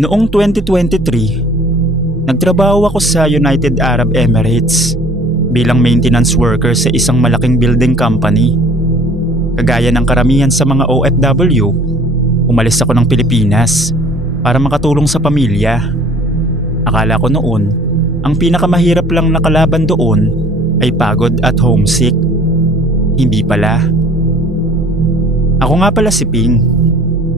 Noong 2023, nagtrabaho ako sa United Arab Emirates bilang maintenance worker sa isang malaking building company. Kagaya ng karamihan sa mga OFW, umalis ako ng Pilipinas para makatulong sa pamilya. Akala ko noon, ang pinakamahirap lang na kalaban doon ay pagod at homesick. Hindi pala. Ako nga pala si Ping.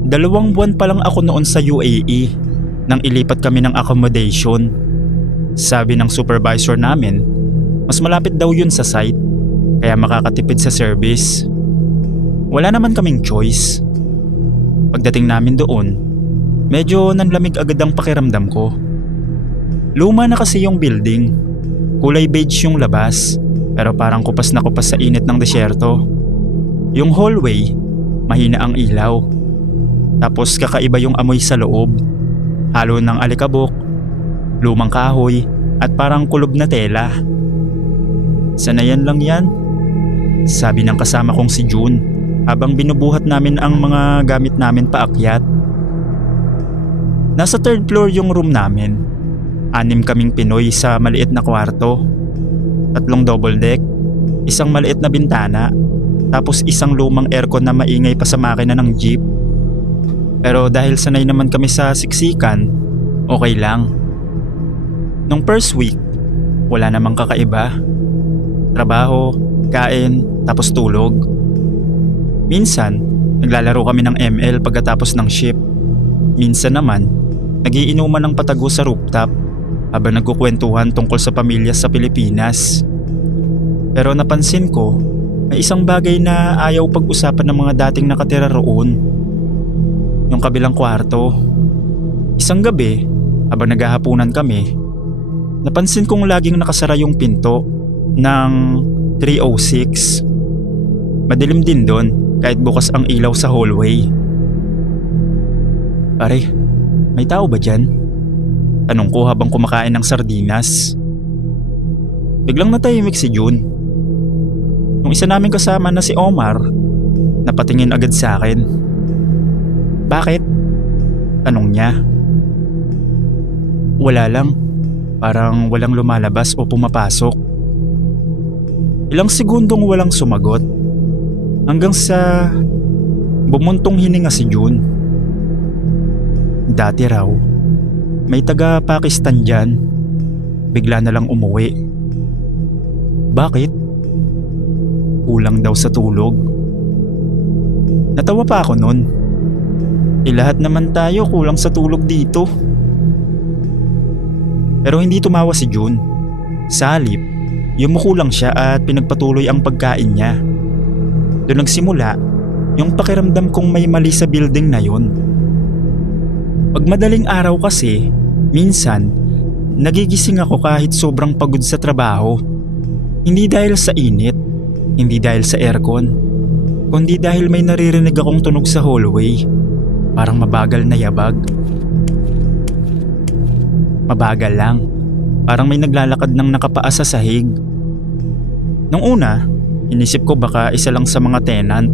2 buwan pa lang ako noon sa UAE nang ilipat kami ng accommodation. Sabi ng supervisor namin, mas malapit daw yun sa site, kaya makakatipid sa service. Wala naman kaming choice. Pagdating namin doon, medyo nanlamig agad ang pakiramdam ko. Luma na kasi yung building. Kulay beige yung labas, pero parang kupas na kupas sa init ng desyerto. Yung hallway, mahina ang ilaw. Tapos kakaiba yung amoy sa loob. Halo ng alikabok, lumang kahoy, at parang kulob na tela. Sanayan lang yan, sabi ng kasama kong si June habang binubuhat namin ang mga gamit namin paakyat. Nasa 3rd floor yung room namin. 6 kaming Pinoy sa maliit na kwarto. 3 double deck, 1 maliit na bintana, tapos 1 lumang aircon na maingay pa sa makina ng jeep. Pero dahil sanay naman kami sa siksikan, okay lang. Nung first week, wala namang kakaiba. Trabaho, kain, tapos tulog. Minsan, naglalaro kami ng ML pagkatapos ng shift. Minsan naman, nagiinuman ng patago sa rooftop habang nagkukwentuhan tungkol sa pamilya sa Pilipinas. Pero napansin ko, may isang bagay na ayaw pag-usapan ng mga dating nakatira roon. Yung kabilang kwarto. Isang gabi, habang naghahapunan kami, napansin kong laging nakasara yung pinto ng 306. Madilim din doon kahit bukas ang ilaw sa hallway. Pare, may tao ba dyan? Tanong ko habang kumakain ng sardinas. Biglang natahimik si June. Yung isa naming kasama na si Omar, napatingin agad sa akin. Bakit? Tanong niya. Wala lang. Parang walang lumalabas o pumapasok. Ilang segundong walang sumagot. Hanggang sa bumuntong hininga si June. Dati raw, may taga Pakistan dyan. Bigla na lang umuwi. Bakit? Kulang daw sa tulog. Natawa pa ako nun. Lahat naman tayo kulang sa tulog dito. Pero hindi tumawa si June. Sa halip, yumuko lang siya at pinagpatuloy ang pagkain niya. Doon nagsimula yung pakiramdam kong may mali sa building na yun. Pag madaling araw kasi, minsan, nagigising ako kahit sobrang pagod sa trabaho. Hindi dahil sa init, hindi dahil sa aircon, kundi dahil may naririnig akong tunog sa hallway. Parang mabagal na yabag. Mabagal lang. Parang may naglalakad ng nakapaa sa sahig. Nung una, inisip ko baka isa lang sa mga tenant.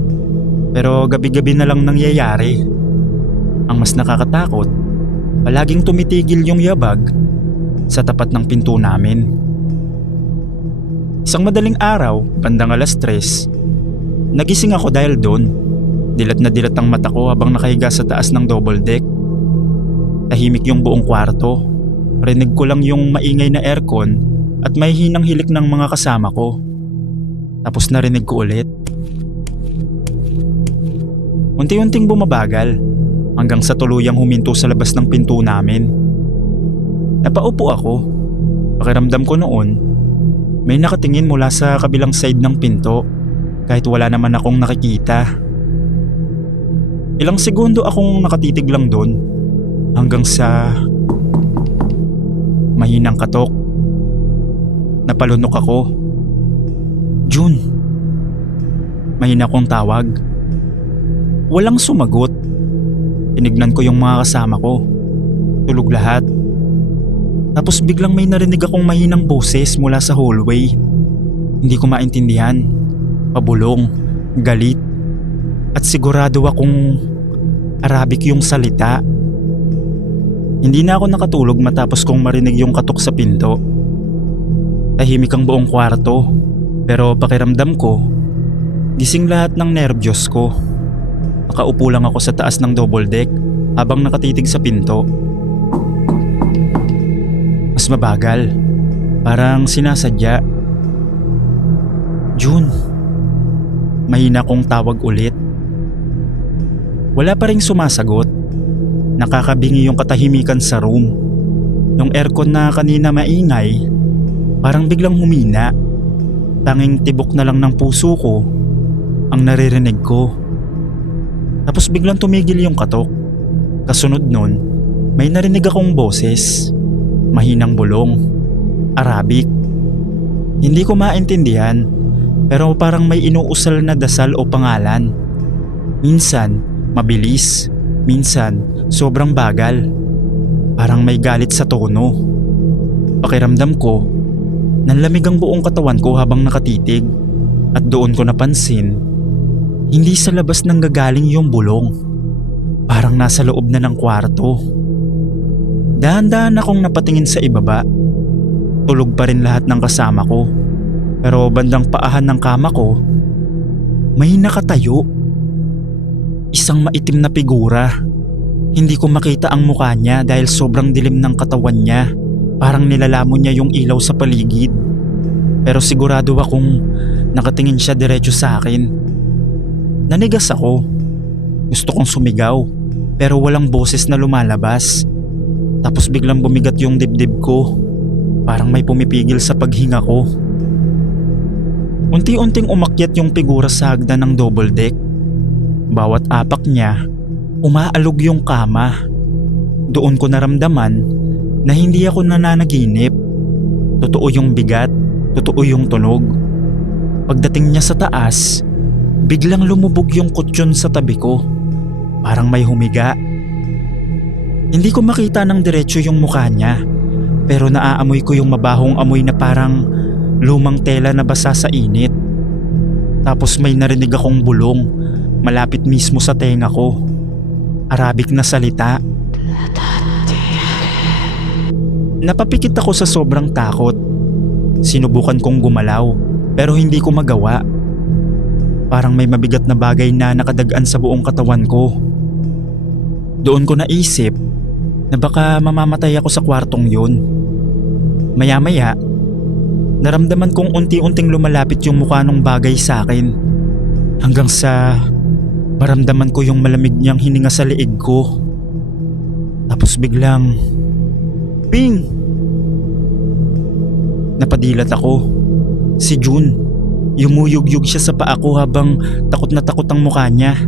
Pero gabi-gabi na lang nangyayari. Ang mas nakakatakot, palaging tumitigil yung yabag sa tapat ng pinto namin. Isang madaling araw, bandang 3:00, nagising ako dahil doon. Dilat na dilat ang mata ko habang nakahiga sa taas ng double deck. Tahimik yung buong kwarto. Rinig ko lang yung maingay na aircon at may hinang hilik ng mga kasama ko. Tapos narinig ko ulit. Unti-unting bumabagal hanggang sa tuluyang huminto sa labas ng pinto namin. Napaupo ako. Pakiramdam ko noon, may nakatingin mula sa kabilang side ng pinto kahit wala naman akong nakikita. Ilang segundo akong nakatitig lang doon hanggang sa mahinang katok. Napalunok ako. June. Mahina kong tawag. Walang sumagot. Tinignan ko yung mga kasama ko. Tulog lahat. Tapos biglang may narinig akong mahinang boses mula sa hallway. Hindi ko maintindihan. Pabulong, galit, at sigurado akong Arabic yung salita. Hindi na ako nakatulog matapos kong marinig yung katok sa pinto. Tahimik ang buong kwarto, pero pakiramdam ko, gising lahat ng nerbiyos ko. Nakaupo lang ako sa taas ng double deck habang nakatitig sa pinto. Mas mabagal, parang sinasadya. June, mahina kong tawag ulit. Wala pa ring sumasagot. Nakakabingi yung katahimikan sa room. Yung aircon na kanina maingay, parang biglang humina. Tanging tibok na lang ng puso ko ang naririnig ko. Tapos biglang tumigil yung katok. Kasunod nun, may narinig akong boses. Mahinang bulong. Arabic. Hindi ko maintindihan, pero parang may inuusal na dasal o pangalan. Minsan, mabilis. Minsan, sobrang bagal. Parang may galit sa tono. Pakiramdam ko, nanlamig ang buong katawan ko habang nakatitig. At doon ko napansin, hindi sa labas nang gagaling yung bulong. Parang nasa loob na ng kwarto. Dahan-dahan akong napatingin sa ibaba. Tulog pa rin lahat ng kasama ko. Pero bandang paahan ng kama ko, may nakatayo. Isang maitim na figura. Hindi ko makita ang mukha niya dahil sobrang dilim ng katawan niya. Parang nilalamon niya yung ilaw sa paligid. Pero sigurado akong nakatingin siya diretso sa akin. Nanigas ako. Gusto kong sumigaw pero walang boses na lumalabas. Tapos biglang bumigat yung dibdib ko. Parang may pumipigil sa paghinga ko. Unti-unting umakyat yung figura sa hagdan ng double deck. Bawat apak niya, umaalog yung kama. Doon ko naramdaman na hindi ako nananaginip. Totoo yung bigat, totoo yung tunog. Pagdating niya sa taas, biglang lumubog yung kutsyon sa tabi ko. Parang may humiga. Hindi ko makita ng diretsyo yung mukha niya, pero naaamoy ko yung mabahong amoy na parang lumang tela na basa sa init. Tapos may narinig akong bulong malapit mismo sa tenga ko. Arabic na salita. Napapikit ako sa sobrang takot. Sinubukan kong gumalaw pero hindi ko magawa. Parang may mabigat na bagay na nakadagan sa buong katawan ko. Doon ko naisip na baka mamamatay ako sa kwartong yun. Maya-maya, naramdaman kong unti-unting lumalapit yung mukha ng bagay sa akin. Hanggang sa maramdaman ko yung malamig niyang hininga sa leeg ko. Tapos biglang, ping! Napadilat ako. Si June, yumuyog-yug siya sa paa ko habang takot na takot ang mukha niya.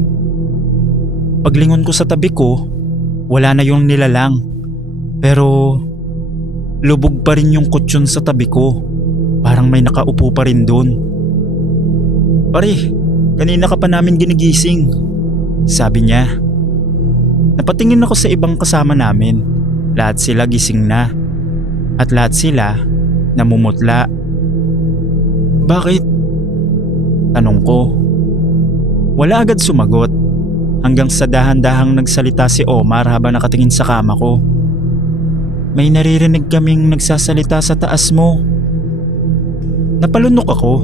Paglingon ko sa tabi ko, wala na yung nilalang. Pero lubog pa rin yung kutsyon sa tabi ko. Parang may nakaupo pa rin doon. Pare, kanina ka pa namin ginigising, sabi niya. Napatingin ako sa ibang kasama namin. Lahat sila gising na. At lahat sila namumutla. Bakit? Tanong ko. Wala agad sumagot. Hanggang sa dahan-dahang nagsalita si Omar habang nakatingin sa kama ko. May naririnig kaming nagsasalita sa taas mo. Napalunok ako.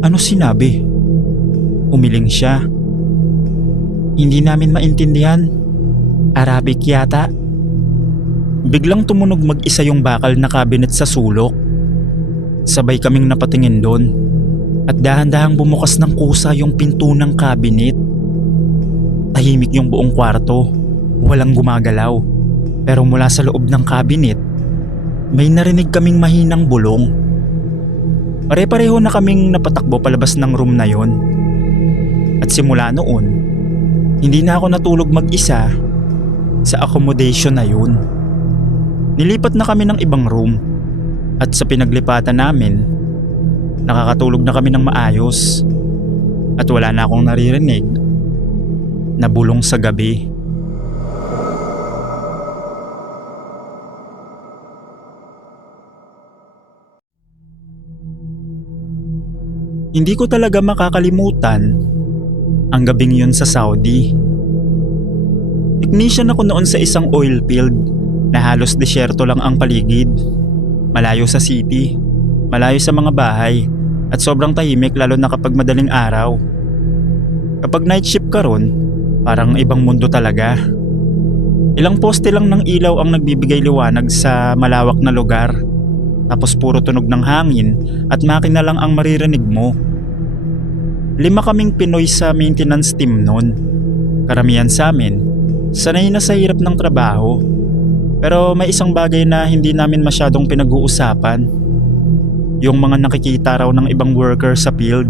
Ano sinabi? Umiling siya. Hindi namin maintindihan. Arabic yata. Biglang tumunog mag-isa yung bakal na cabinet sa sulok. Sabay kaming napatingin doon. At dahan-dahang bumukas ng kusa yung pinto ng cabinet. Tahimik yung buong kwarto. Walang gumagalaw. Pero mula sa loob ng cabinet, may narinig kaming mahinang bulong. Pare-pareho na kaming napatakbo palabas ng room na yon. At simula noon, hindi na ako natulog mag-isa sa accommodation na yun. Nilipat na kami ng ibang room. At sa pinaglipatan namin, nakakatulog na kami ng maayos. At wala na akong naririnig na bulong sa gabi. Hindi ko talaga makakalimutan ang gabing yun sa Saudi. Technician ako noon sa isang oil field. na halos disyerto lang ang paligid. Malayo sa city, malayo sa mga bahay, at sobrang tahimik lalo na kapag madaling araw. Kapag night shift ka ron, parang ibang mundo talaga. Ilang poste lang ng ilaw ang nagbibigay liwanag sa malawak na lugar. Tapos puro tunog ng hangin at makina lang ang maririnig mo. 5 kaming Pinoy sa maintenance team noon. Karamihan sa amin, sanay na sa hirap ng trabaho. Pero may isang bagay na hindi namin masyadong pinag-uusapan. Yung mga nakikita raw ng ibang worker sa field.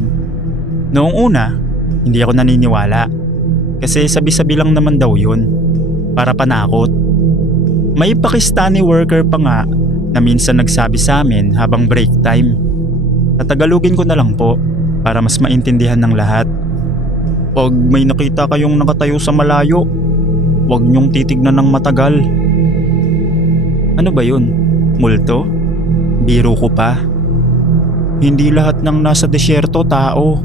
Noong una, hindi ako naniniwala. Kasi sabi-sabi lang naman daw yun. Para panakot. May Pakistani worker pa nga na minsan nagsabi sa amin habang break time. Tatagalugin ko na lang po para mas maintindihan ng lahat. Pag may nakita kayong nakatayo sa malayo, huwag niyong titignan ng matagal. Ano ba yun? Multo? Biro ko pa? Hindi lahat ng nasa desyerto tao.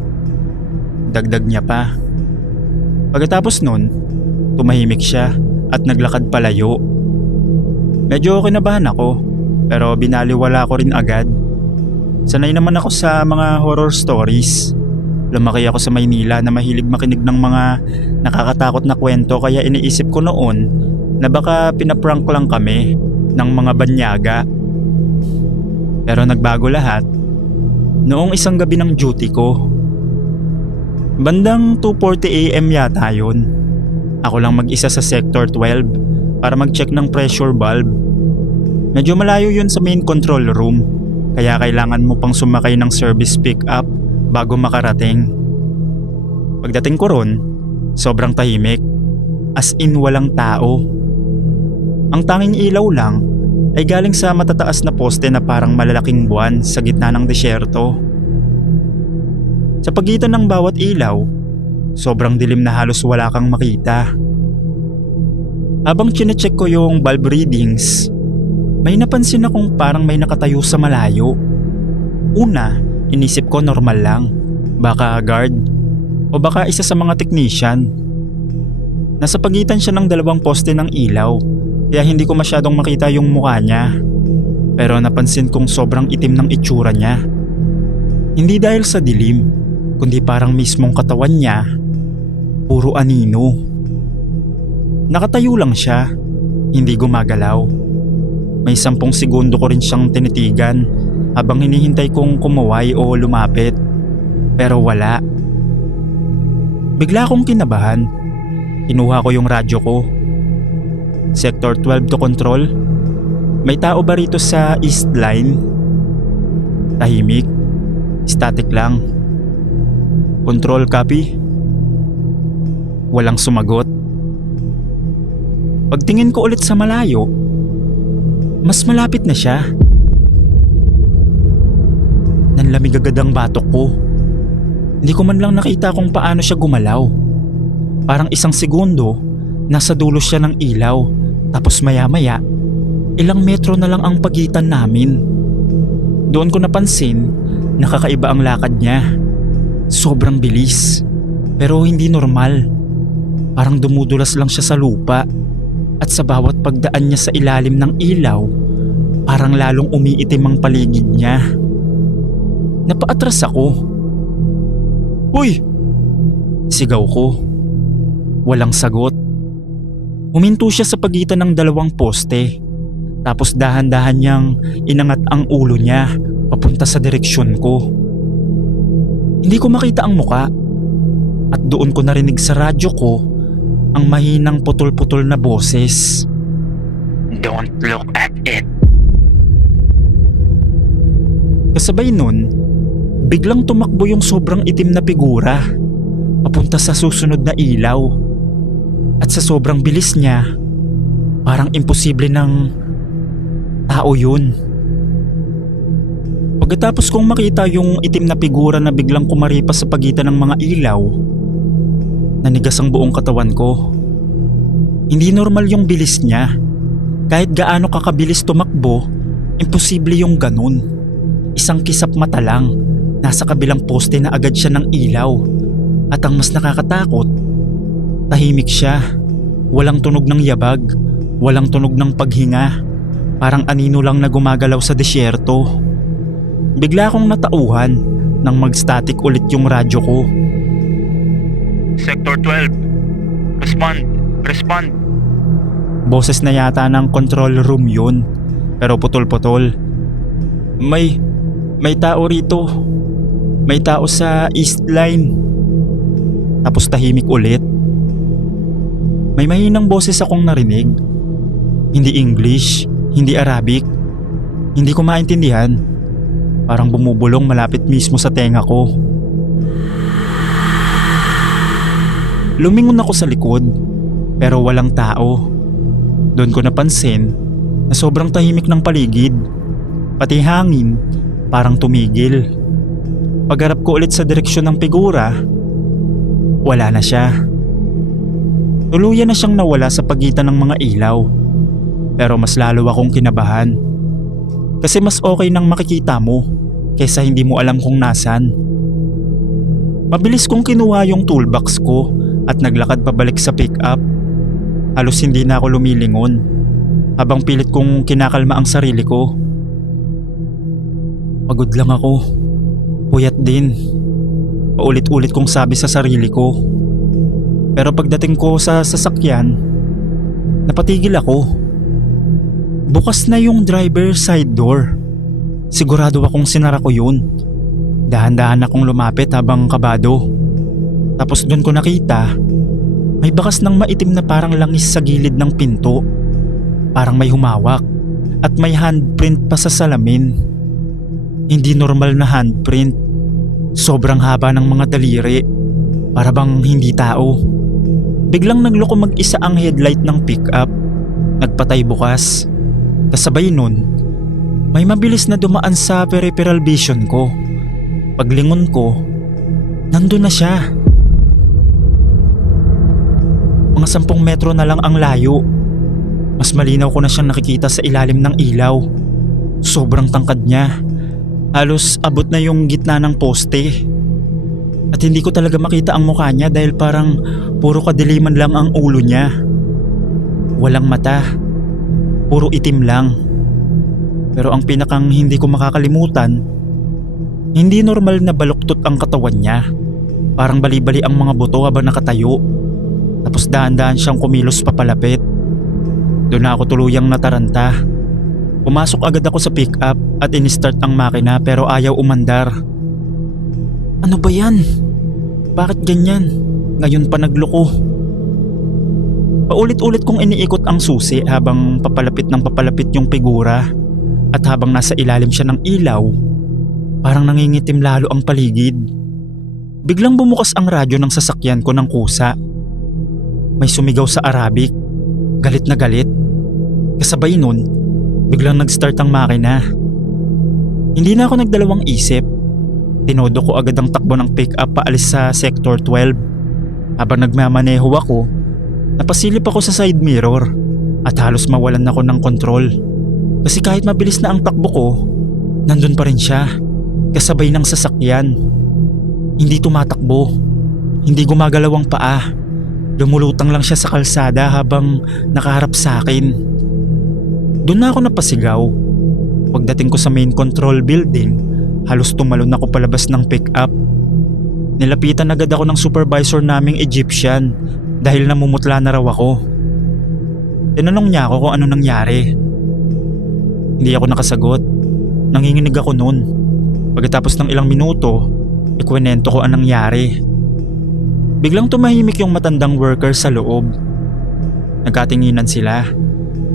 Dagdag niya pa. Pagkatapos nun, tumahimik siya at naglakad palayo. Medyo kinabahan ako, pero binaliwala ko rin agad. Sanay naman ako sa mga horror stories. Lumaki ako sa Maynila na mahilig makinig ng mga nakakatakot na kwento, kaya iniisip ko noon na baka pinaprank lang kami ng mga banyaga. Pero nagbago lahat noong isang gabi ng duty ko. Bandang 2:40 AM yata yun. Ako lang mag-isa sa Sector 12 para mag-check ng pressure valve. Medyo malayo yun sa main control room, kaya kailangan mo pang sumakay ng service pick-up bago makarating. Pagdating ko ron, sobrang tahimik, as in walang tao. Ang tanging ilaw lang ay galing sa matataas na poste na parang malalaking buwan sa gitna ng disyerto. Sa pagitan ng bawat ilaw, sobrang dilim na halos wala kang makita. Habang chinecheck ko yung valve readings, may napansin akong parang may nakatayo sa malayo. Una, inisip ko normal lang. Baka guard o baka isa sa mga technician. Nasa pagitan siya ng 2 poste ng ilaw, kaya hindi ko masyadong makita yung mukha niya. Pero napansin kong sobrang itim ng itsura niya. Hindi dahil sa dilim, kundi parang mismong katawan niya, puro anino. Nakatayo lang siya, hindi gumagalaw. May 10 segundo ko rin siyang tinitigan habang hinihintay kong kumaway o lumapit. Pero wala. Bigla akong kinabahan. Kinuha ko yung radyo ko. Sector 12 to control. May tao ba rito sa East Line? Tahimik. Static lang. Control copy. Walang sumagot. Pagtingin ko ulit sa malayo, mas malapit na siya. Nanlamig agad ang batok ko. Hindi ko man lang nakita kung paano siya gumalaw. Parang 1 segundo, nasa dulo siya ng ilaw. Tapos maya-maya, ilang metro na lang ang pagitan namin. Doon ko napansin, nakakaiba ang lakad niya. Sobrang bilis, pero hindi normal. Parang dumudulas lang siya sa lupa. At sa bawat pagdaan niya sa ilalim ng ilaw, parang lalong umiitim ang paligid niya. Napaatras ako. "Uy!" Sigaw ko. Walang sagot. Huminto siya sa pagitan ng 2 poste. Tapos dahan-dahan niyang inangat ang ulo niya papunta sa direksyon ko. Hindi ko makita ang muka. At doon ko narinig sa radyo ko ang mahinang putol-putol na boses. "Don't look at it." Kasabay nun, biglang tumakbo yung sobrang itim na figura papunta sa susunod na ilaw. At sa sobrang bilis niya, parang imposible ng tao yun. Pagkatapos kong makita yung itim na figura na biglang kumaripas sa pagitan ng mga ilaw, nanigas ang buong katawan ko. Hindi normal yung bilis niya. Kahit gaano kakabilis tumakbo, imposible yung ganun. Isang kisap mata lang, nasa kabilang poste na agad siya ng ilaw. At ang mas nakakatakot, tahimik siya. Walang tunog ng yabag, Walang tunog ng paghinga, parang anino lang na gumagalaw sa disyerto. Bigla akong natauhan nang mag-static ulit yung radyo ko. Sector 12. Respond. Boses na yata ng control room yun, pero putol-putol. May tao rito. May tao sa East Line. Tapos tahimik ulit. May mahinang boses akong narinig. Hindi English, hindi Arabic. Hindi ko maintindihan. Parang bumubulong malapit mismo sa tenga ko. Lumingon ako sa likod, pero walang tao. Doon ko napansin na sobrang tahimik ng paligid. Pati hangin, parang tumigil. Pagharap ko ulit sa direksyon ng figura, wala na siya. Tuluyan na siyang nawala sa pagitan ng mga ilaw. Pero mas lalo akong kinabahan. Kasi mas okay nang makikita mo kaysa hindi mo alam kung nasan. Mabilis kong kinuha yung toolbox ko at naglakad pabalik sa pick-up. Halos hindi na ako lumilingon habang pilit kong kinakalma ang sarili ko. Pagod lang ako. Puyat din. Paulit-ulit kong sabi sa sarili ko. Pero pagdating ko sa sasakyan, napatigil ako. Bukas na yung driver side door. Sigurado akong sinara ko yun. Dahan-dahan akong lumapit habang kabado. Tapos doon ko nakita, may bakas ng maitim na parang langis sa gilid ng pinto. Parang may humawak at may handprint pa sa salamin. Hindi normal na handprint. Sobrang haba ng mga daliri. Para bang hindi tao. Biglang nagloko mag-isa ang headlight ng pickup. Nagpatay bukas. Kasabay nun, may mabilis na dumaan sa peripheral vision ko. Paglingon ko, nandun na siya. Mga 10 metro na lang ang layo. Mas malinaw ko na siyang nakikita sa ilalim ng ilaw. Sobrang tangkad niya. Halos abot na yung gitna ng poste. At hindi ko talaga makita ang mukha niya dahil parang puro kadiliman lang ang ulo niya. Walang mata. Puro itim lang. Pero ang pinakang hindi ko makakalimutan, hindi normal na baluktot ang katawan niya. Parang bali-bali ang mga buto habang nakatayo. Tapos dahan-dahan siyang kumilos papalapit. Doon na ako tuluyang nataranta. Pumasok agad ako sa pick-up at in-start ang makina pero ayaw umandar. Ano ba yan? Bakit ganyan? Ngayon pa nagloko. Paulit-ulit kong iniikot ang susi habang papalapit yung figura. At habang nasa ilalim siya ng ilaw, parang nangingitim lalo ang paligid. Biglang bumukas ang radyo ng sasakyan ko ng kusa. May sumigaw sa Arabic, galit na galit. Kasabay nun, biglang nag-start ang makina. Hindi na ako nagdalawang isip. Tinodo ko agad ang takbo ng pick-up paalis sa Sector 12. Habang nagmamaneho ako, napasilip ako sa side mirror at halos mawalan ako ng kontrol. Kasi kahit mabilis na ang takbo ko, nandun pa rin siya, kasabay ng sasakyan. Hindi tumatakbo, hindi gumagalaw ang paa. Lumulutang lang siya sa kalsada habang nakaharap sa akin. Doon na ako napasigaw. Pagdating ko sa main control building, halos tumalon ako palabas ng pick-up. Nilapitan agad ako ng supervisor naming Egyptian dahil namumutla na raw ako. Tinanong niya ako kung ano nangyari. Hindi ako nakasagot. Nanginginig ako noon. Pagkatapos ng ilang minuto, ikwento ko ang nangyari. Biglang tumahimik yung matandang worker sa loob. Nagkatinginan sila.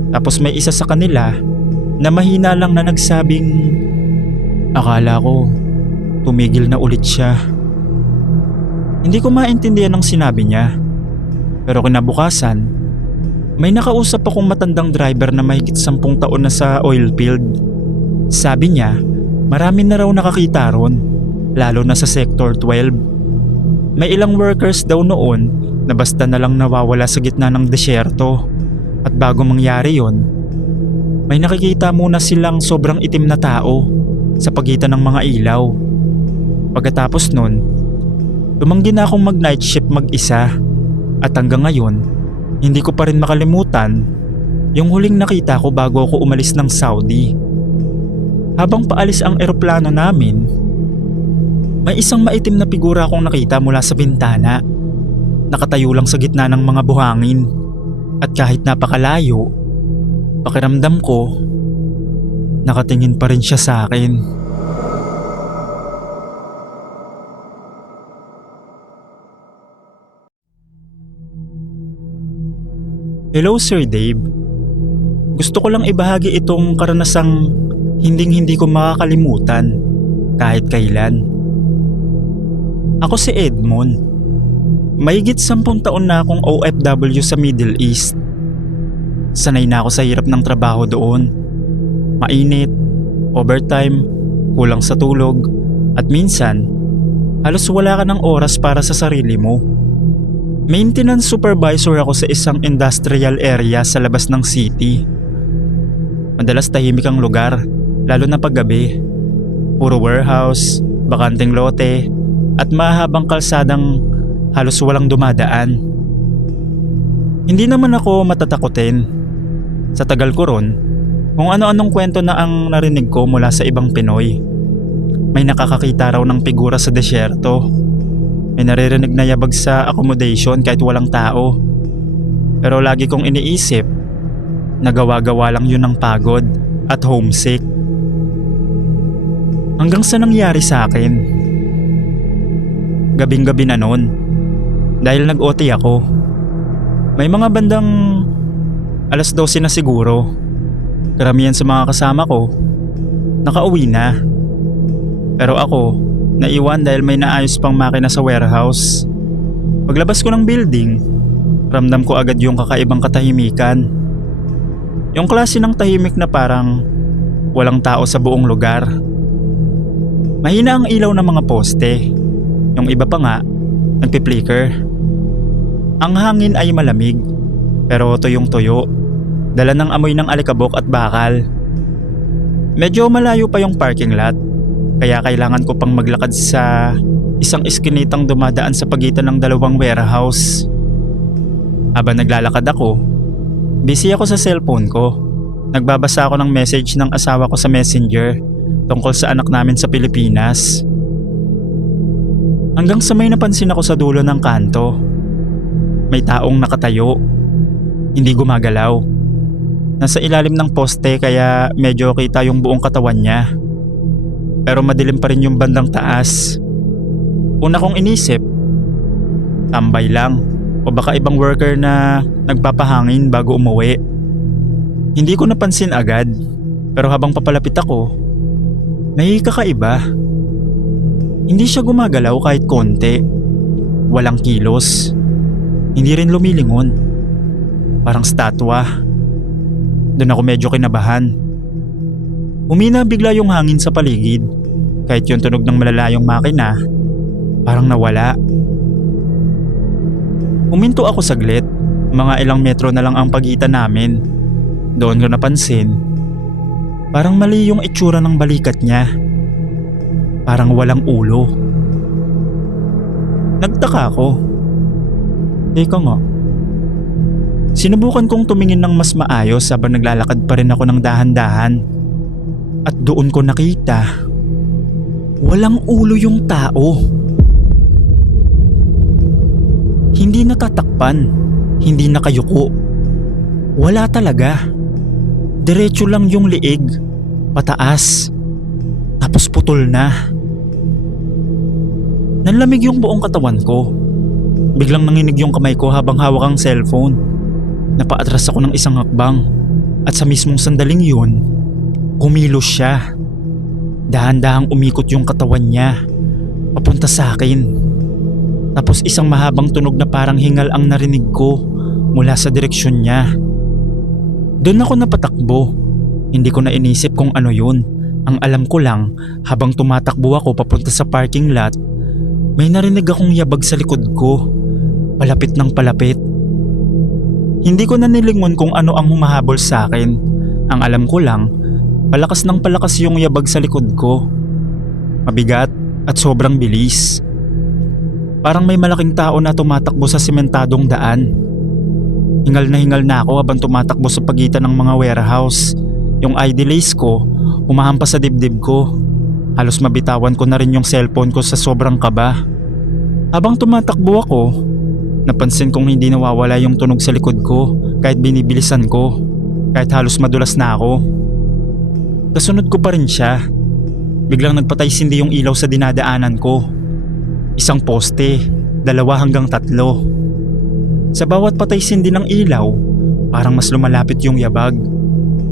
Tapos may isa sa kanila na mahina lang na nagsabing, akala ko tumigil na ulit siya. Hindi ko maintindihan ang sinabi niya. Pero kinabukasan, may nakausap akong matandang driver na mahigit 10 taon na sa oil field. Sabi niya, marami na raw nakakita ron, lalo na sa Sector 12. May ilang workers daw noon na basta na lang nawawala sa gitna ng desyerto. At bago mangyari yon, may nakikita muna silang sobrang itim na tao sa pagitan ng mga ilaw. Pagkatapos nun, tumanggi na akong mag-night shift mag-isa. At hanggang ngayon, hindi ko pa rin makalimutan Yung huling nakita ko bago ako umalis ng Saudi. Habang paalis ang eroplano namin, may isang maitim na figura akong nakita mula sa bintana. Nakatayo lang sa gitna ng mga buhangin. At kahit napakalayo, pakiramdam ko, nakatingin pa rin siya sa akin. Hello Sir Dave. Gusto ko lang ibahagi itong karanasang hinding-hindi ko makakalimutan kahit kailan. Ako si Edmond. Mahigit 10 taon na akong OFW sa Middle East. Sanay na ako sa hirap ng trabaho doon. Mainit, overtime, kulang sa tulog, at minsan, halos wala ka ng oras para sa sarili mo. Maintenance supervisor ako sa isang industrial area sa labas ng city. Madalas tahimik ang lugar, lalo na paggabi. Puro warehouse, bakanteng lote, at mahabang kalsadang halos walang dumadaan. Hindi naman ako matatakotin. Sa tagal ko ron, kung ano-anong kwento na ang narinig ko mula sa ibang Pinoy. May nakakakita raw ng figura sa desyerto. May naririnig na yabag sa accommodation kahit walang tao. Pero lagi kong iniisip, nagawa-gawa lang yun ng pagod at homesick. Hanggang sa nangyari sa akin. Gabing-gabi na nun, dahil nag-OT ako. May mga bandang 12:00 na siguro. Karamihan sa mga kasama ko, nakauwi na. Pero ako, naiwan dahil may naayos pang makina sa warehouse. Paglabas ko ng building, ramdam ko agad yung kakaibang katahimikan. Yung klase ng tahimik na parang walang tao sa buong lugar. Mahina ang ilaw ng mga poste. Yung iba pa nga, nagpi-flicker. Ang hangin ay malamig, pero tuyong-tuyo. Dala ng amoy ng alikabok at bakal. Medyo malayo pa yung parking lot. Kaya kailangan ko pang maglakad sa isang iskinitang dumadaan sa pagitan ng dalawang warehouse. Habang naglalakad ako, busy ako sa cellphone ko. Nagbabasa ako ng message ng asawa ko sa messenger tungkol sa anak namin sa Pilipinas. Hanggang sa may napansin ako sa dulo ng kanto. May taong nakatayo. Hindi gumagalaw. Nasa ilalim ng poste kaya medyo kita yung buong katawan niya. Pero madilim pa rin yung bandang taas. Una kong inisip, tambay lang o baka ibang worker na nagpapahangin bago umuwi. Hindi ko napansin agad, pero habang papalapit ako, may kakaiba. Hindi siya gumagalaw kahit konti. Walang kilos. Hindi rin lumilingon. Parang statwa. Doon ako medyo kinabahan. Humina bigla yung hangin sa paligid. Kahit yung tunog ng malalayong makina, parang nawala. Huminto ako saglit. Mga ilang metro na lang ang pagitan namin. Doon ko napansin, parang mali yung itsura ng balikat niya. Parang walang ulo. Nagtaka ako. Teka nga. Sinubukan kong tumingin ng mas maayos habang naglalakad pa rin ako ng dahan-dahan. At doon ko nakita, walang ulo yung tao. Hindi natatakpan, hindi nakayuko. Wala talaga. Diretso lang yung liig, pataas. Tapos putol na. Nanlamig yung buong katawan ko. Biglang nanginig yung kamay ko habang hawak ang cellphone. Napaatras ako ng isang hakbang. At sa mismong sandaling yun, kumilos siya. Dahan-dahang umikot yung katawan niya, papunta sa akin. Tapos isang mahabang tunog na parang hingal ang narinig ko mula sa direksyon niya. Doon ako napatakbo. Hindi ko na inisip kung ano yun. Ang alam ko lang, habang tumatakbo ako papunta sa parking lot, may narinig akong yabag sa likod ko. Palapit ng palapit. Hindi ko na nilingon kung ano ang humahabol sa akin. Ang alam ko lang, palakas ng palakas yung yabag sa likod ko. Mabigat at sobrang bilis. Parang may malaking tao na tumatakbo sa sementadong daan. Hingal na ako habang tumatakbo sa pagitan ng mga warehouse. Yung ID lace ko, humahampas sa dibdib ko. Halos mabitawan ko na rin yung cellphone ko sa sobrang kaba. Habang tumatakbo ako, napansin kong hindi nawawala yung tunog sa likod ko kahit binibilisan ko, kahit halos madulas na ako. Kasunod ko pa rin siya. Biglang nagpatay-sindi yung ilaw sa dinadaanan ko. Isang poste, 2 hanggang 3. Sa bawat patay-sindi ng ilaw, parang mas lumalapit yung yabag.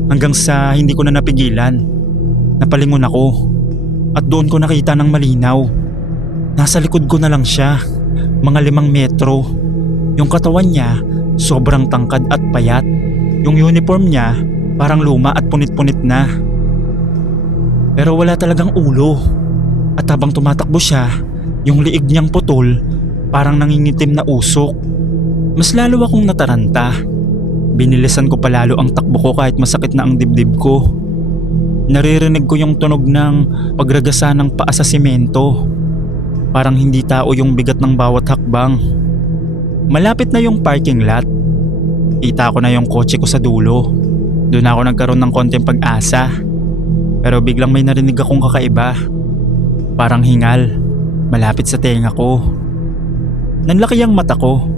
Hanggang sa hindi ko na napigilan. Napalingon ako at doon ko nakita ng malinaw. Nasa likod ko na lang siya, mga 5 metro. Yung katawan niya, sobrang tangkad at payat. Yung uniform niya, parang luma at punit-punit na. Pero wala talagang ulo. At habang tumatakbo siya, yung liig niyang putol, parang nangingitim na usok. Mas lalo akong nataranta. Binilisan ko palalo ang takbo ko kahit masakit na ang dibdib ko. Naririnig ko yung tunog ng pagragasa ng paa sa simento. Parang hindi tao yung bigat ng bawat hakbang. Malapit na yung parking lot. Kita ko na yung kotse ko sa dulo. Doon ako nagkaroon ng konting pag-asa. Pero biglang may narinig akong kakaiba. Parang hingal, malapit sa tenga ko. Nanlaki ang mata ko.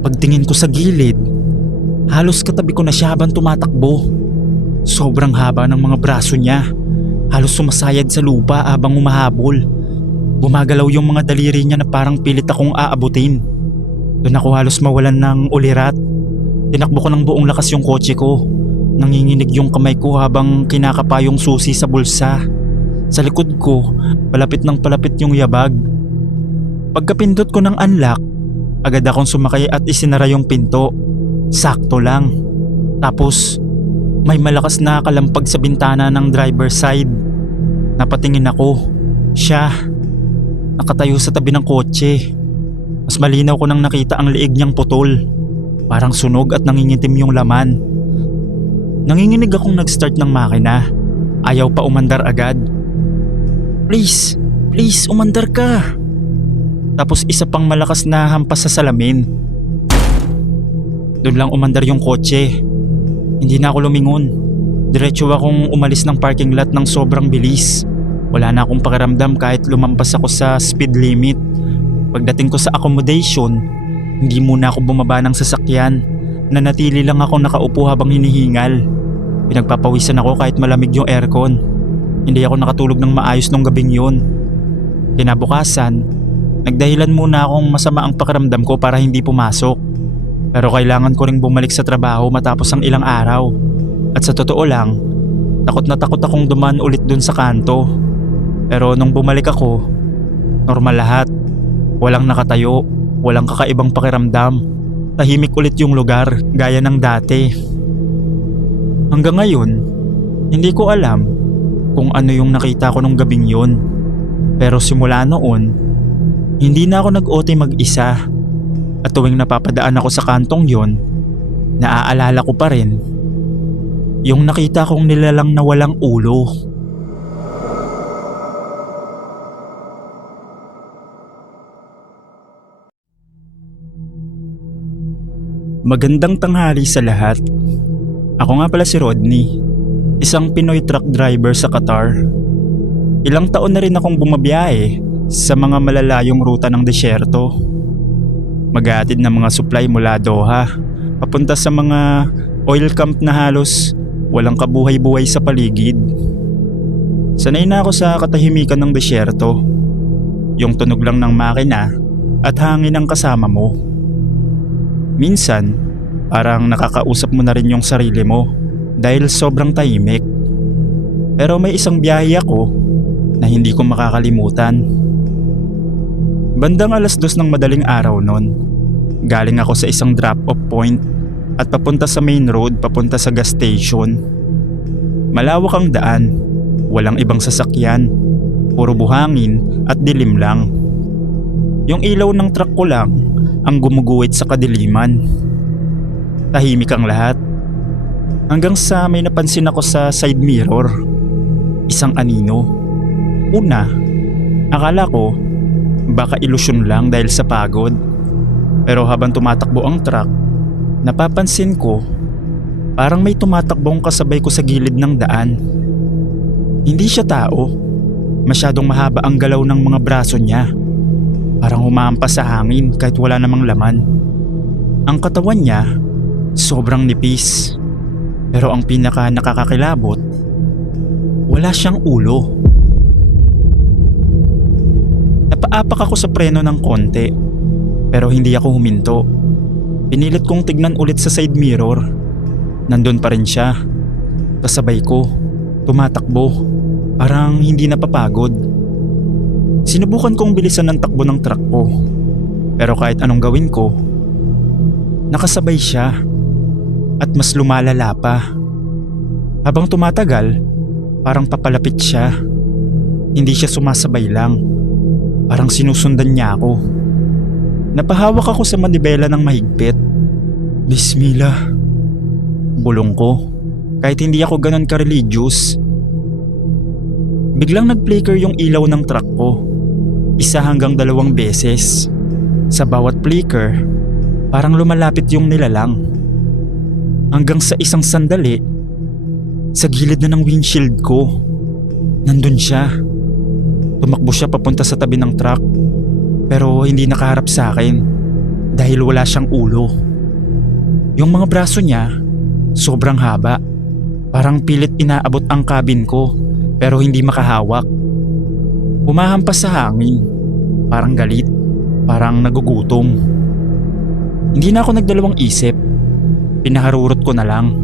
Pagtingin ko sa gilid, halos katabi ko na siya habang tumatakbo. Sobrang haba ng mga braso niya. Halos sumasayad sa lupa habang humahabol. Gumagalaw yung mga daliri niya na parang pilit akong aabutin. Doon ako halos mawalan ng ulirat. Tinakbo ko ng buong lakas yung kotse ko. Nanginginig yung kamay ko habang kinakapa yung susi sa bulsa. Sa likod ko, palapit ng palapit yung yabag. Pagkapindot ko ng unlock, agad akong sumakay at isinara yung pinto. Sakto lang. Tapos, may malakas na kalampag sa bintana ng driver's side. Napatingin ako. Siya, nakatayo sa tabi ng kotse. Mas malinaw ko nang nakita ang liig niyang putol. Parang sunog at nangingitim yung laman. Nanginginig akong nag-start ng makina. Ayaw pa umandar agad. Please umandar ka. Tapos isa pang malakas na hampas sa salamin. Doon lang umandar yung kotse. Hindi na ako lumingon. Diretso akong umalis ng parking lot ng sobrang bilis. Wala na akong pakiramdam kahit lumampas ako sa speed limit. Pagdating ko sa accommodation, hindi muna ako bumaba ng sasakyan. Nanatili lang ako nakaupo habang hinihingal. Pinagpapawisan ako kahit malamig yung aircon. Hindi ako nakatulog ng maayos nung gabing yun. Kinabukasan, nagdahilan muna akong masama ang pakiramdam ko para hindi pumasok. Pero kailangan ko ring bumalik sa trabaho matapos ang ilang araw. At sa totoo lang, takot na takot akong dumaan ulit dun sa kanto. Pero nung bumalik ako, normal lahat. Walang nakatayo, walang kakaibang pakiramdam. Tahimik ulit yung lugar, gaya ng dati. Hanggang ngayon, hindi ko alam kung ano yung nakita ko nung gabing yun. Pero simula noon, hindi na ako nag-OT mag-isa. At tuwing napapadaan ako sa kantong yon, naaalala ko pa rin yung nakita kong nilalang na walang ulo. Magandang tanghali sa lahat. Ako nga pala si Rodney, isang Pinoy truck driver sa Qatar. Ilang taon na rin akong bumabiyahe sa mga malalayong ruta ng desyerto. Maghahatid ng mga supply mula Doha papunta sa mga oil camp na halos walang kabuhay-buhay sa paligid. Sanay na ako sa katahimikan ng desyerto. Yung tunog lang ng makina at hangin ang kasama mo. Minsan, parang nakakausap mo na rin yung sarili mo dahil sobrang tahimik. Pero may isang biyahe ako na hindi ko makakalimutan. Bandang 2:00 ng madaling araw nun, galing ako sa isang drop-off point at papunta sa main road papunta sa gas station. Malawak ang daan, walang ibang sasakyan, puro buhangin at dilim lang. Yung ilaw ng truck ko lang ang gumuguhit sa kadiliman. Tahimik ang lahat. Hanggang sa may napansin ako sa side mirror. Isang anino. Una, akala ko baka ilusyon lang dahil sa pagod. Pero habang tumatakbo ang truck, Napapansin ko, parang may tumatakbong kasabay ko sa gilid ng daan. Hindi siya tao. Masyadong mahaba ang galaw ng mga braso niya. Parang humahampas sa hangin kahit wala namang laman. Ang katawan niya, sobrang nipis. Pero ang pinaka nakakakilabot, wala siyang ulo. Napaapak ako sa preno ng konti, pero hindi ako huminto. Pinilit kong tignan ulit sa side mirror. Nandun pa rin siya. Kasabay ko, tumatakbo, parang hindi napapagod. Sinubukan kong bilisan ng takbo ng truck ko. Pero kahit anong gawin ko, nakasabay siya at mas lumalala pa. Habang tumatagal, parang papalapit siya. Hindi siya sumasabay lang. Parang sinusundan niya ako. Napahawak ako sa manibela ng mahigpit. Bismillah. Bulong ko, kahit hindi ako ganon ka-religious. Biglang nag-flicker yung ilaw ng truck ko. 1 hanggang 2 beses. Sa bawat flicker, parang lumalapit yung nilalang. Hanggang sa isang sandali, sa gilid na ng windshield ko, nandun siya. Tumakbo siya papunta sa tabi ng truck, pero hindi nakaharap sa akin dahil wala siyang ulo. Yung mga braso niya, sobrang haba. Parang pilit inaabot ang cabin ko pero hindi makahawak. Humahampas sa hangin, parang galit, parang nagugutom. Hindi na ako nagdalawang isip. Pinaharurot ko na lang.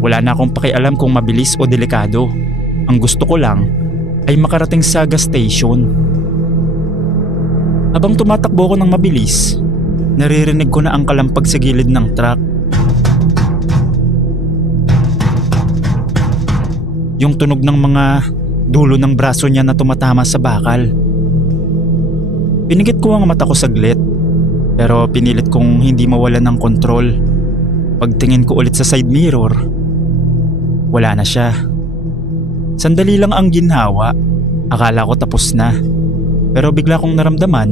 Wala na akong pakialam kung mabilis o delikado. Ang gusto ko lang ay makarating sa gas station. Habang tumatakbo ko ng mabilis, naririnig ko na ang kalampag sa gilid ng truck. Yung tunog ng mga dulo ng braso niya na tumatama sa bakal. Pinigit ko ang mata ko saglit, pero pinilit kong hindi mawalan ng kontrol. Pagtingin ko ulit sa side mirror, wala na siya. Sandali lang ang ginhawa, akala ko tapos na. Pero bigla kong naramdaman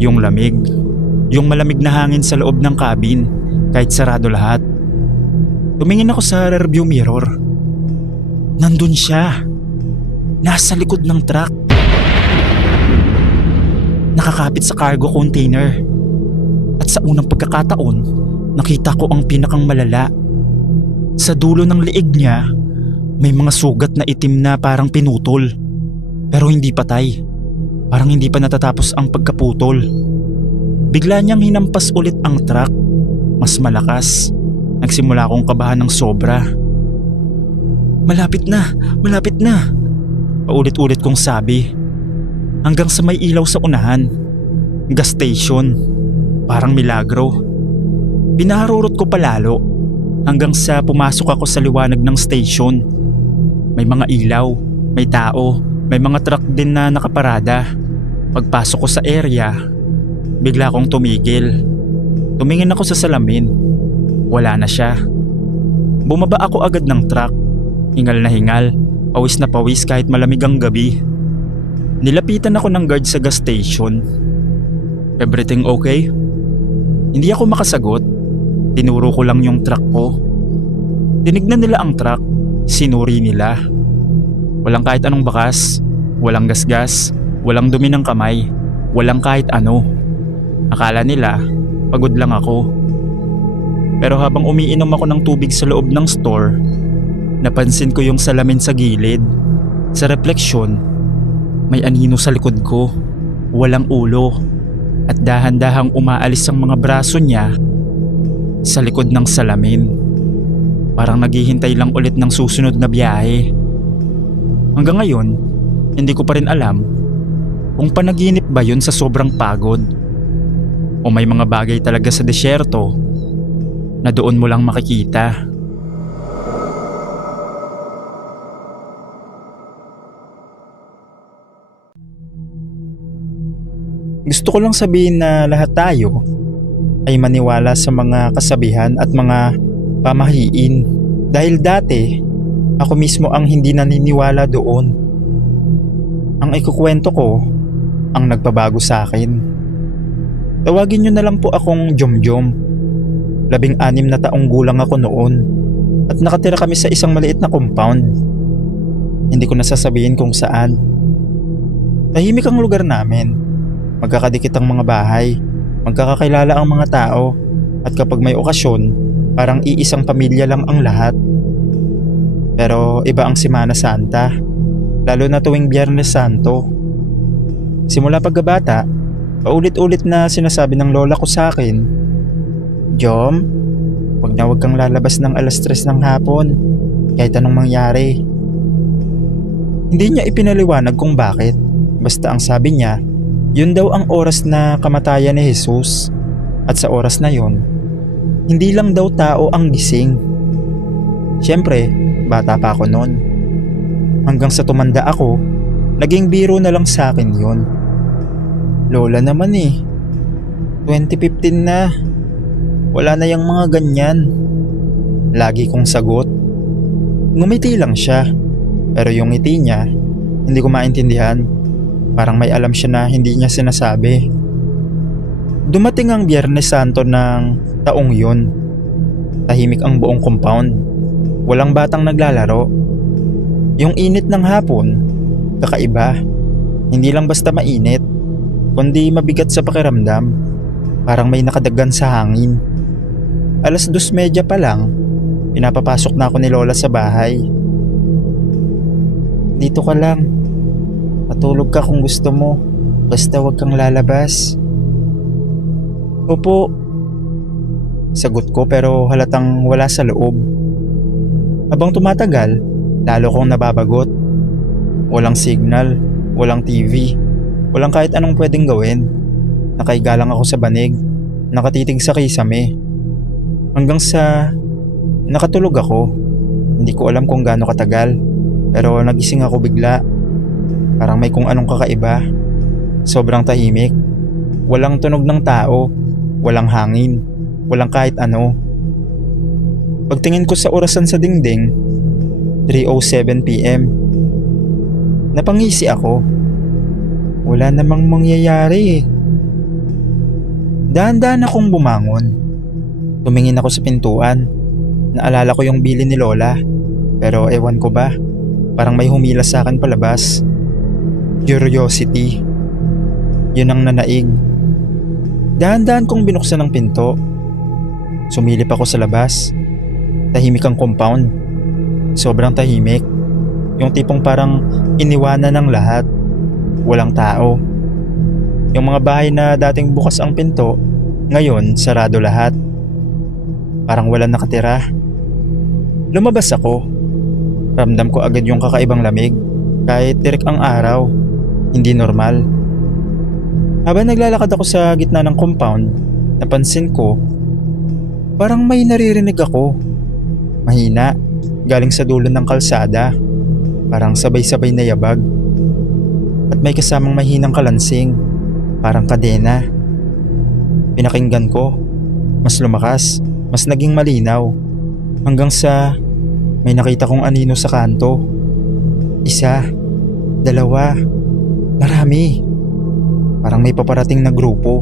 yung lamig, yung malamig na hangin sa loob ng cabin kahit sarado lahat. Tumingin ako sa rearview mirror. Nandun siya, nasa likod ng truck. Nakakapit sa cargo container. At sa unang pagkakataon, nakita ko ang pinakang malala. Sa dulo ng liig niya, may mga sugat na itim na parang pinutol. Pero hindi patay. Parang hindi pa natatapos ang pagkaputol. Bigla niyang hinampas ulit ang truck. Mas malakas. Nagsimula akong kabahan ng sobra. Malapit na! Malapit na! Paulit-ulit kong sabi. Hanggang sa may ilaw sa unahan. Gas station. Parang milagro. Pinaharurot ko palalo. Hanggang sa pumasok ako sa liwanag ng station. May mga ilaw. May tao. May mga truck din na nakaparada. Pagpasok ko sa area, bigla akong tumigil. Tumingin ako sa salamin. Wala na siya. Bumaba ako agad ng truck. Hingal na hingal, pawis na pawis kahit malamig ang gabi. Nilapitan ako ng guard sa gas station. Everything okay? Hindi ako makasagot. Tinuro ko lang yung truck ko. Tinignan nila ang truck. Sinuri nila. Walang kahit anong bakas, walang gasgas, walang dumi ng kamay, walang kahit ano. Akala nila, pagod lang ako. Pero habang umiinom ako ng tubig sa loob ng store, napansin ko yung salamin sa gilid. Sa refleksyon, may anino sa likod ko, walang ulo, at dahan-dahang umaalis ang mga braso niya sa likod ng salamin. Parang naghihintay lang ulit ng susunod na biyahe. Hanggang ngayon, hindi ko pa rin alam kung panaginip ba yun sa sobrang pagod o may mga bagay talaga sa desyerto na doon mo lang makikita. Gusto ko lang sabihin na lahat tayo ay maniwala sa mga kasabihan at mga pamahiin. Dahil dati, ako mismo ang hindi naniniwala doon. Ang ikukwento ko, ang nagpabago sa akin. Tawagin nyo na lang po akong Jomjom. 16 na taong gulang ako noon at nakatira kami sa isang maliit na compound. Hindi ko nasasabihin kung saan. Tahimik ang lugar namin. Magkakadikit ang mga bahay, magkakakilala ang mga tao, at kapag may okasyon, parang iisang pamilya lang ang lahat. Pero iba ang Semana Santa, lalo na tuwing Biyernes Santo. Simula pagkabata, paulit-ulit na sinasabi ng lola ko sa akin, "Jom, wag kang lalabas ng 3:00 ng hapon, kahit anong mangyari." Hindi niya ipinaliwanag kung bakit, basta ang sabi niya, yun daw ang oras na kamatayan ni Jesus. At sa oras na yon, hindi lang daw tao ang gising. Siyempre, bata pa ako noon. Hanggang sa tumanda ako, naging biro na lang sa akin yun. Lola naman 2015 na. Wala na yung mga ganyan. Lagi kong sagot. Ngumiti lang siya, pero yung ngiti niya, hindi ko maintindihan. Parang may alam siya na hindi niya sinasabi. Dumating ang Biyernes Santo ng taong yun. Tahimik ang buong compound. Walang batang naglalaro. Yung init ng hapon, kakaiba. Hindi lang basta mainit, kundi mabigat sa pakiramdam. Parang may nakadagan sa hangin. 2:30 pa lang, pinapapasok na ako ni Lola sa bahay. "Dito ka lang. Matulog ka kung gusto mo. Basta wag kang lalabas." "Opo," sagot ko pero halatang wala sa loob. Habang tumatagal, lalo kong nababagot. Walang signal, walang TV, walang kahit anong pwedeng gawin. Nakaiga lang ako sa banig, nakatitig sa kisame. Hanggang sa nakatulog ako. Hindi ko alam kung gaano katagal, pero nagising ako bigla. Parang may kung anong kakaiba. Sobrang tahimik. Walang tunog ng tao, walang hangin, walang kahit ano. Pagtingin ko sa orasan sa dingding, 3:07 PM. Napangisi ako. Wala namang mangyayari eh. Dahan-dahan akong bumangon. Tumingin ako sa pintuan. Naalala ko yung bili ni Lola. Pero ewan ko ba, parang may humila sa akin palabas. Curiosity. Yun ang nanaig. Dahan-dahan kong binuksan ang pinto. Sumilip ako sa labas. Tahimik ang compound. Sobrang tahimik. Yung tipong parang iniwanan ng lahat. Walang tao. Yung mga bahay na dating bukas ang pinto, ngayon sarado lahat. Parang walang nakatira. Lumabas ako. Ramdam ko agad yung kakaibang lamig. Kahit tirik ang araw, hindi normal. Habang naglalakad ako sa gitna ng compound, napansin ko, parang may naririnig ako. Mahina, galing sa dulo ng kalsada. Parang sabay-sabay na yabag. At may kasamang mahinang kalansing, parang kadena. Pinakinggan ko, mas lumakas, mas naging malinaw. Hanggang sa may nakita kong anino sa kanto. 1, 2, marami. Parang may paparating na grupo.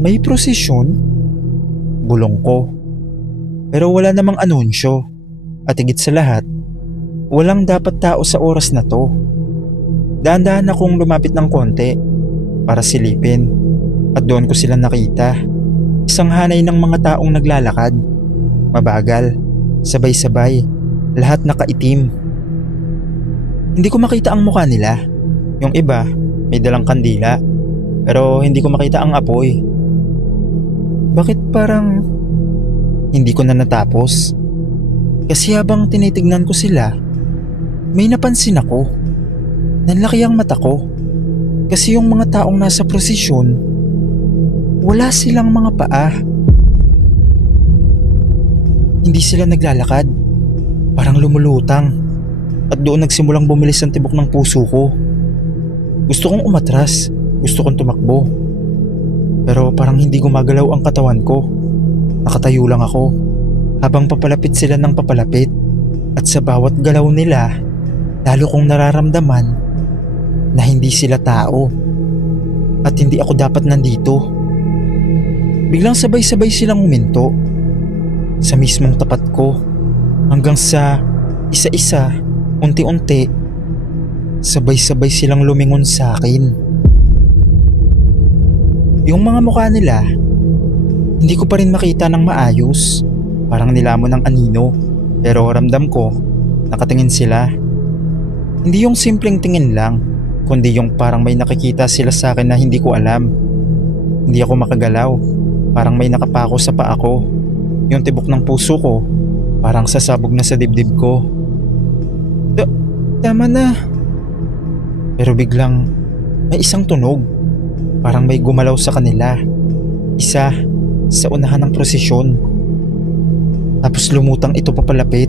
May prosesyon? Bulong ko. Pero wala namang anunsyo. At higit sa lahat, walang dapat tao sa oras na to. Dahan-dahan akong lumapit ng konti para silipin. At doon ko sila nakita. Isang hanay ng mga taong naglalakad. Mabagal, sabay-sabay, lahat nakaitim. Hindi ko makita ang mukha nila. Yung iba, may dalang kandila. Pero hindi ko makita ang apoy. Bakit parang hindi ko na natapos? Kasi habang tinitignan ko sila, may napansin ako. Nanlaki ang mata ko. Kasi yung mga taong nasa prosesyon, wala silang mga paa. Hindi sila naglalakad. Parang lumulutang. At doon nagsimulang bumilis ang tibok ng puso ko. Gusto kong umatras. Gusto kong tumakbo. Pero parang hindi gumagalaw ang katawan ko. Nakatayo lang ako habang papalapit sila ng papalapit. At sa bawat galaw nila, lalo kong nararamdaman na hindi sila tao. At hindi ako dapat nandito. Biglang sabay-sabay silang huminto sa mismong tapat ko hanggang sa isa-isa, unti-unti, sabay-sabay silang lumingon sa akin. Yung mga mukha nila, hindi ko pa rin makita ng maayos. Parang nilamon ng anino, pero ramdam ko, nakatingin sila. Hindi yung simpleng tingin lang, kundi yung parang may nakikita sila sa akin na hindi ko alam. Hindi ako makagalaw, parang may nakapako sa paa ko. Yung tibok ng puso ko, parang sasabog na sa dibdib ko. Tama na. Pero biglang may isang tunog, parang may gumalaw sa kanila. Isa sa unahan ng prosesyon. Tapos lumutang ito papalapit.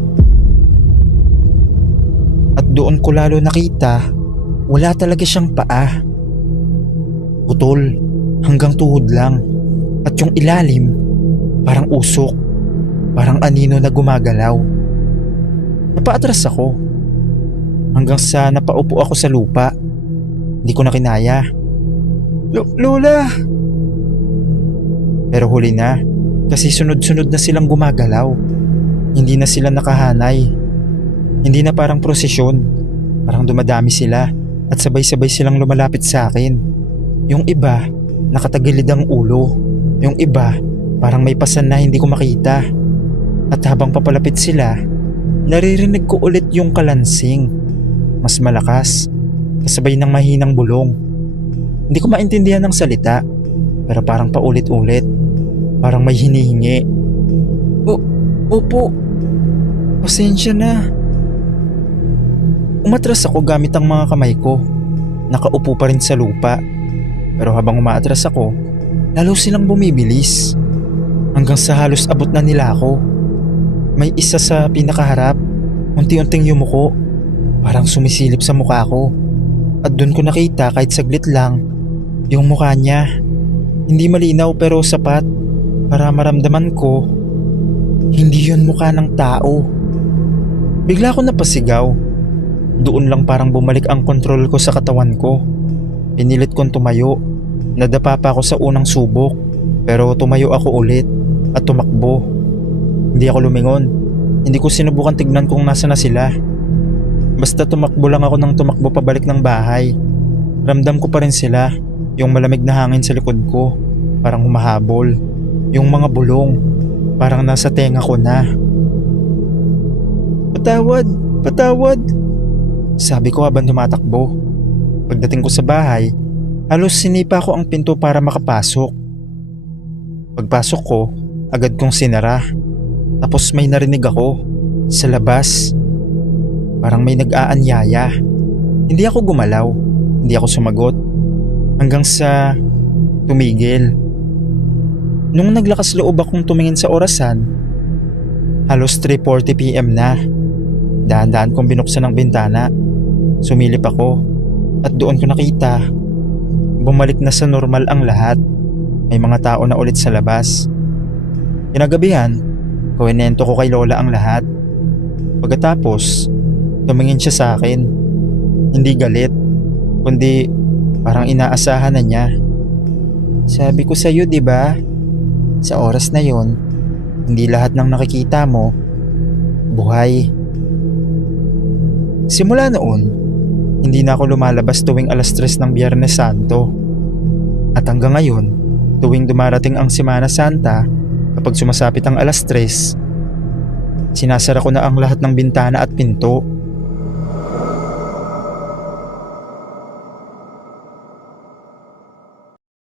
At doon ko lalo nakita, wala talaga siyang paa. Putol, hanggang tuhod lang. At yung ilalim, parang usok. Parang anino na gumagalaw. Napaatras ako. Hanggang sa napaupo ako sa lupa. Hindi ko na kinaya. Lola! Pero huli na, kasi sunod-sunod na silang gumagalaw. Hindi na sila nakahanay. Hindi na parang prosesyon. Parang dumadami sila at sabay-sabay silang lumalapit sa akin. Yung iba, nakatagilid ang ulo. Yung iba, parang may pasan na hindi ko makita. At habang papalapit sila, naririnig ko ulit yung kalansing. Mas malakas, kasabay ng mahinang bulong. Hindi ko maintindihan ang salita, pero parang paulit-ulit. Parang may hinihingi. Opo, pasensya na. Umatras ako gamit ang mga kamay ko. Nakaupo pa rin sa lupa. Pero habang umaatras ako, lalo silang bumibilis. Hanggang sa halos abot na nila ako. May isa sa pinakaharap, unti-unting yumuko. Parang sumisilip sa mukha ko. At doon ko nakita kahit saglit lang, yung mukha niya. Hindi malinaw pero sapat para maramdaman ko, hindi yun mukha ng tao. Bigla ko napasigaw. Doon lang parang bumalik ang kontrol ko sa katawan ko. Pinilit kong tumayo. Nadapa pa ako sa unang subok. Pero tumayo ako ulit at tumakbo. Hindi ako lumingon. Hindi ko sinubukan tignan kung nasa na sila. Basta tumakbo lang ako ng tumakbo pabalik ng bahay. Ramdam ko pa rin sila. Yung malamig na hangin sa likod ko, parang humahabol. Yung mga bulong, parang nasa tenga ko na. Patawad, sabi ko habang tumatakbo. Pagdating ko sa bahay, halos sinipa ko ang pinto para makapasok. Pagpasok ko, agad kong sinara. Tapos may narinig ako, sa labas. Parang may nag-aanyaya. Hindi ako gumalaw, hindi ako sumagot. Hanggang sa tumigil. Nung naglakas loob akong tumingin sa orasan, halos 3:40 PM na. Dahan-dahan kong binuksan ang bintana. Sumilip ako at doon ko nakita, bumalik na sa normal ang lahat. May mga tao na ulit sa labas. Kinagabihan, kuwinento ko kay Lola ang lahat. Pagkatapos, tumingin siya sa akin. Hindi galit, kundi parang inaasahan na niya. Sabi ko sa'yo, diba? Sa oras na yon, hindi lahat ng nakikita mo, buhay. Simula noon, hindi na ako lumalabas tuwing 3:00 ng Biyernes Santo. At hanggang ngayon, tuwing dumarating ang Semana Santa, kapag sumasapit ang 3:00, sinasara ko na ang lahat ng bintana at pinto.